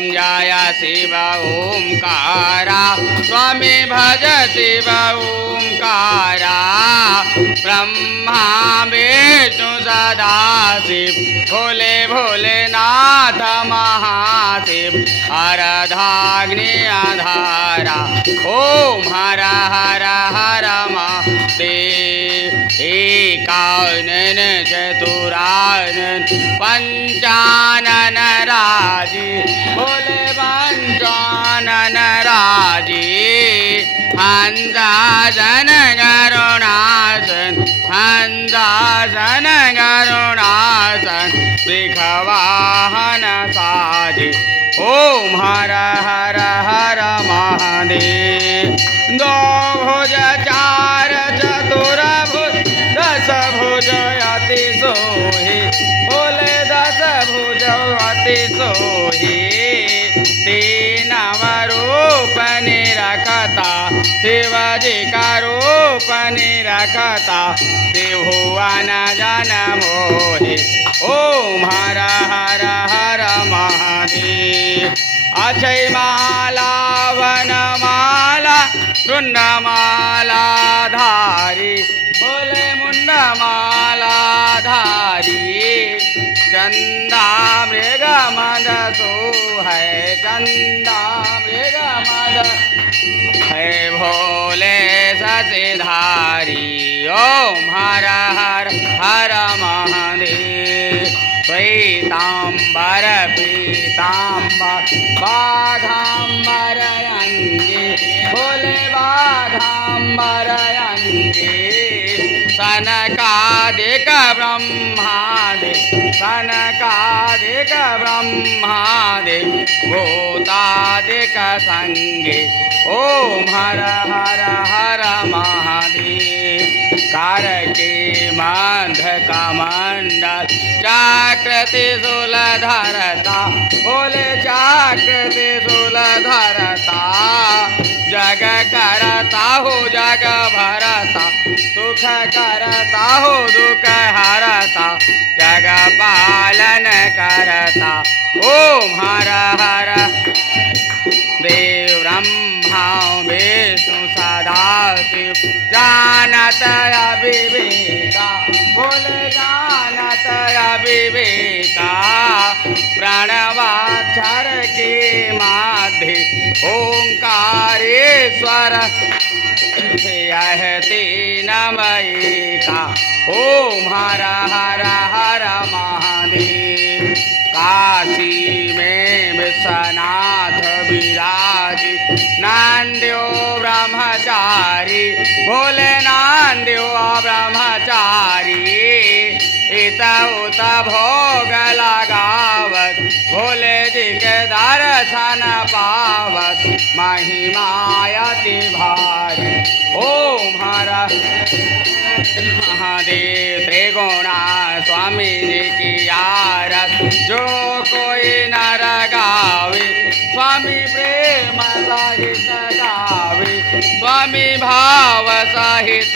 ओम जय शिव ओंकारा स्वामी भज शिव ओंकारा ब्रह्मा विष्णु सदा शिव भोले भोलेनाथ महाशिव अर्धाग्नि आधारा ओम हर हर हर महादेव एकानन चतुरानन पंचानन राजी भोले पंचानन राजी हंसासन करुणासन हंसासन करुणासन वृषवाहन साजी ओम हर हर हर महादेव दो भुज चार चतुर्भुज दस भुज अति सोहि भोले दस भुज अति सोहि तीन रूप निरखता शिवजी का रूप निरखता त्रिभुवन जन मोहि ओम हर हर हर महादेव अक्षय माला वनमाला वृंदमाला धारी भोले मुंडमाला धारी चंदा मृग मद सो है चंदा मृग मद है भोले सचधारी ओम हर हर हर महादेव श्वेतांबर पीतांबर बाघांबर अंगे भोले बाघांबर अंगे सनकादिक ब्रह्मादि सनकादिक ब्रह्मादि भूतादिक संगे ओम हर हर हर महादेव कारके मध्य कमंडल चाकृति शूलधरता भोले चाकृति शूलधरता जग करता हो जग भरता सुख करता हो दुख हरता जग पालन करता ओम हर हर देव ब्रह्मा विष्णु सदा शिव जानत अविवेका बोले जानत अविवेका प्रणवाक्षर के माधे ओंकारेश्वर यह तीनमयिका ओम हर हर हर महादेव काशी में विश्वनाथ विराजी नांद्यो ब्रह्मचारी भोले नांद्यो ब्रह्मचारी इत उत भोग लगावत भोले जी के दर्शन पावत महिमायति भारी ओम हर महादेव त्रिगुणा स्वामी जी की आरत जो कोई नर गावे स्वामी प्रेम सहित गावे स्वामी भाव सहित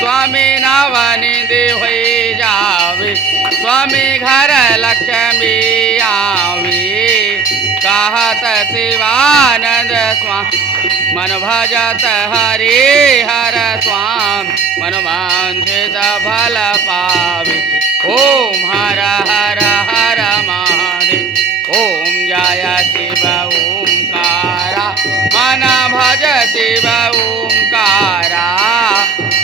स्वामी नवनिधि हो जावे स्वामी घर लक्ष्मी आवे कहत शिवानंद स्वामी मन भजत हरि हर स्वाम मन वांछित फल पावे ओम हर हर हर महादेव ओम जय शिव ओंकारा मन भज शिव ओंकारा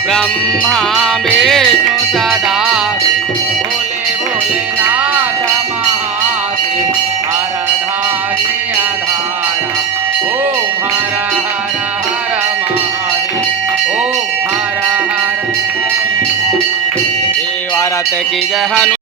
ब्रह्मा विष्णु सदा भोले भोलेनाथ महादेव अर्धाग्नि आधारा ओम हर हर हर महादेव ओम हर हर देव आरत की जय हनु।